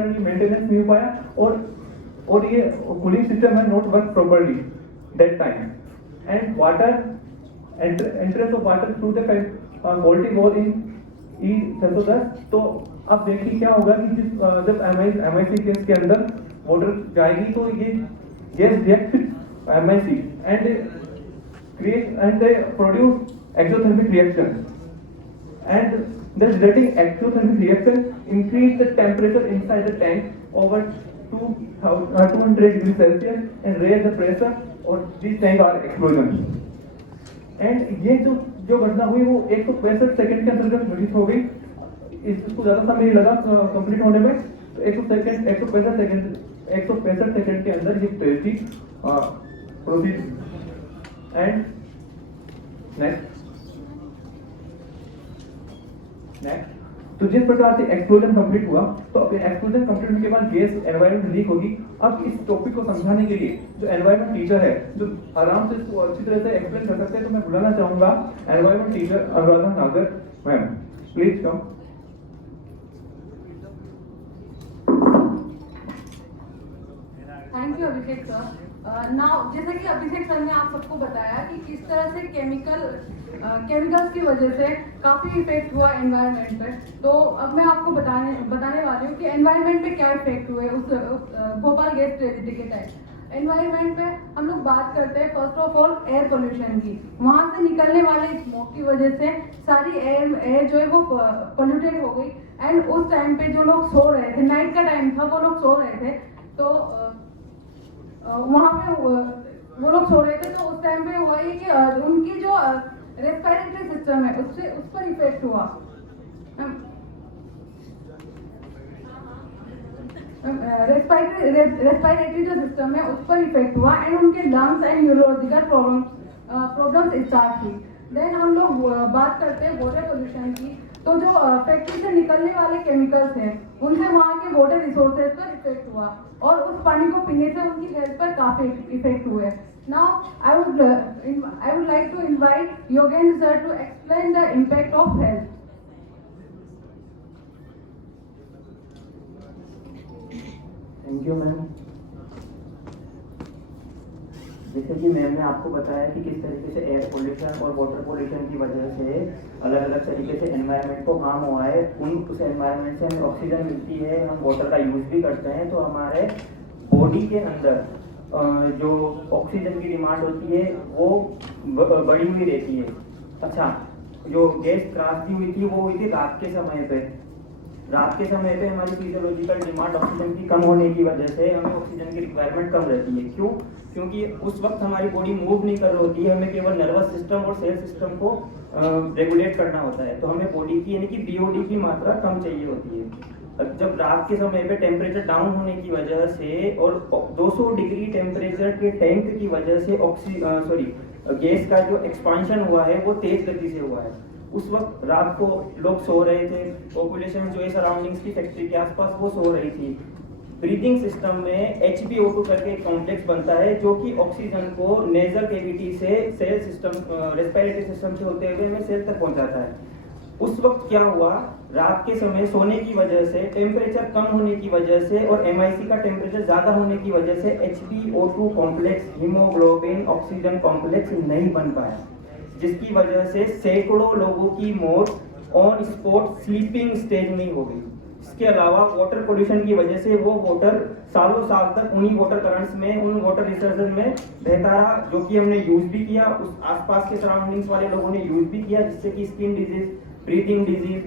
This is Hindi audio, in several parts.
मेंटेनेंस नहीं हो पाया और ये कूलिंग सिस्टम है not work properly that time and water entrance of water through the vaulting wall in E610। तो अब देखिए क्या होगा कि जब MIC केस के अंदर वाटर जाएगी तो ये gas react MIC and create and they produce exothermic reaction and the resulting exothermic reaction increase the temperature inside the tank over 200 degrees Celsius and raise the pressure और these tank are explosion and ये जो घटना हुई वो 165 सेकंड के अंदर घटित हो गई। इसको ज्यादा समय नहीं लगा कंप्लीट होने में। तो 165 सेकंड के अंदर ये ट्रेजेडी प्रोसीड एंड नेक्स्ट तो जिस प्रकार से एक्सप्लोजन कंप्लीट हुआ तो अब एक्सप्लोजन कंप्लीट होने के बाद गैस एनवायरनमेंट लीक होगी। अब इस टॉपिक को समझाने के लिए जो एनवायरनमेंट टीचर है जो आराम से इसको अच्छी तरह से एक्सप्लेन कर सकते हैं तो मैं बुलाना चाहूंगा एनवायरनमेंट टीचर अनुराधा नागर ma'am, please come. Thank you Abhishek sir. Now जैसे कि अभिषेक सर ने आप सबको बताया कि किस तरह से केमिकल्स की वजह से काफ़ी इफेक्ट हुआ एनवायरनमेंट पे, तो अब मैं आपको बताने वाली हूँ कि एनवायरनमेंट पे क्या इफेक्ट हुए उस भोपाल गैस ट्रेजेडी के टाइम। एनवायरनमेंट में हम लोग बात करते हैं first of all air pollution की। वहाँ से निकलने वाले स्मोक की वजह से सारी एयर जो है वो पोल्यूटेड हो गई एंड उस टाइम पे जो लोग सो रहे थे, नाइट का टाइम था, वो लोग सो रहे थे, तो वहाँ पे वो लोग सो रहे थे तो उस टाइम पे हुआ ये कि उनकी जो रेस्पिरेटरी सिस्टम है उस पर इफेक्ट हुआ। रेस्पिरेटरी जो सिस्टम है उस पर इफेक्ट हुआ एंड उनके lungs and neurological problems start हुई। देन हम लोग बात करते हैं वाटर पोल्यूशन की। तो जो फैक्ट्री से निकलने वाले केमिकल्स हैं उनसे वहाँ के वाटर रिसोर्सेज पर इफेक्ट हुआ और उस पानी को पीने से उनकी हेल्थ पर काफी इफेक्ट हुए। Now I would like to invite Yogendra sir to explain the impact of health. Thank you ma'am. जैसे कि मैम ने आपको बताया कि किस तरीके से एयर पोल्यूशन और वाटर पोल्यूशन की वजह से अलग अलग तरीके से एनवायरनमेंट को हार्म हुआ है। उस एनवायरनमेंट से हमें ऑक्सीजन मिलती है, हम वाटर का यूज़ भी करते हैं, तो हमारे बॉडी के अंदर जो ऑक्सीजन की डिमांड होती है वो बढ़ी हुई रहती है। अच्छा, जो गैस त्रासदी हुई थी वो हुई थी रात के समय पे हमारी फिजियोलॉजिकल डिमांड ऑक्सीजन की कम होने की वजह से हमें ऑक्सीजन की रिक्वायरमेंट कम रहती है। क्यों? क्योंकि उस वक्त हमारी बॉडी मूव नहीं कर रही होती है, हमें केवल नर्वस सिस्टम और सेल सिस्टम को रेगुलेट करना होता है, तो हमें बॉडी की यानी कि बीओडी की मात्रा कम चाहिए होती है। जब रात के समय पे टेम्परेचर डाउन होने की वजह से और 200 डिग्री टेम्परेचर के टैंक की वजह से गैस का जो एक्सपांशन हुआ है वो तेज गति से हुआ है। उस वक्त रात को लोग सो रहे थे, पॉपुलेशन जो है सराउंडिंग्स की फैक्ट्री के आसपास वो सो रही थी। ब्रीदिंग सिस्टम में HbO2 करके एक कॉम्प्लेक्स बनता है जो कि ऑक्सीजन को नेजल कैविटी से सेल सिस्टम रेस्पिरेटरी सिस्टम से होते हुए हमें सेल तक पहुंचाता है। उस वक्त क्या हुआ, रात के समय सोने की वजह से टेम्परेचर कम होने की वजह से और MIC का टेम्परेचर ज्यादा होने की वजह से HbO2 complex, haemoglobin oxygen complex नहीं बन पाया, जिसकी वजह से सैकड़ों लोगों की मौत ऑन स्पॉट स्लीपिंग स्टेज में हो गई। इसके अलावा वाटर पोल्यूशन की वजह से वो वाटर सालों साल तक उन्हीं वाटर करंट्स में, उन वाटर रिसोर्सेज में बहता रहा, जो कि हमने यूज भी किया, उस आसपास के सराउंडिंग्स वाले लोगों ने यूज भी किया, जिससे कि स्किन डिजीज, ब्रीथिंग डिजीज,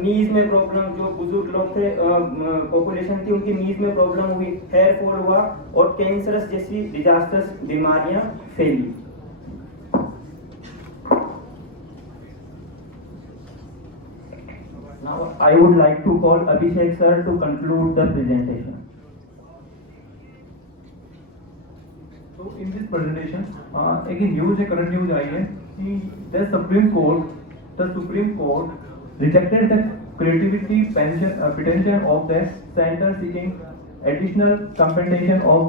नीज में प्रॉब्लम, जो बुजुर्ग लोग थे, पॉपुलेशन थी उनकी नीज में प्रॉब्लम हुई, हेयर फॉल हुआ और कैंसरस जैसी डिजास्टर्स बीमारियां फैली। Now I would like to call Abhishek sir to conclude the presentation. So in this presentation, एक न्यूज है, करंट न्यूज आई है कि the Supreme Court rejected the creativity petition of the center seeking additional compensation of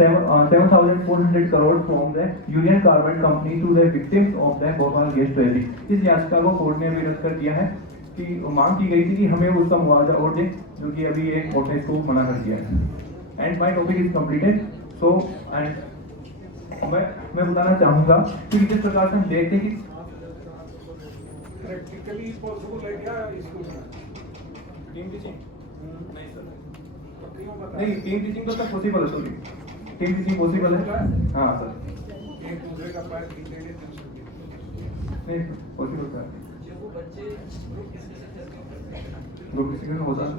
7,400 crore from the Union Carbide Company to the victims of the Bhopal gas tragedy। इस याचिका को कोर्ट ने भी रद्द कर दिया है। की मांग की गई थी कि हमें उसका मुआवजा और दें, जो कि अभी एक कोर्ट ने इसको मना कर दिया है। And my topic is completed. So and मैं बताना चाहूँगा कि जिस प्रकार से हम देखते हैं कि प्रैक्टिकली पॉसिबल है क्या इसको? टीम टीचिंग नहीं सर, क्यों बता? नहीं टीम टीचिंग तो सर पॉसिबल है, सॉरी टीम टीचिंग पॉसिबल है। हाँ सर, एक दूसरे का पैर खींच लेंगे तो नहीं पॉसिबल सर, ग्रुप डिस्कशन होता है।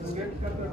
स्टूडेंट का तो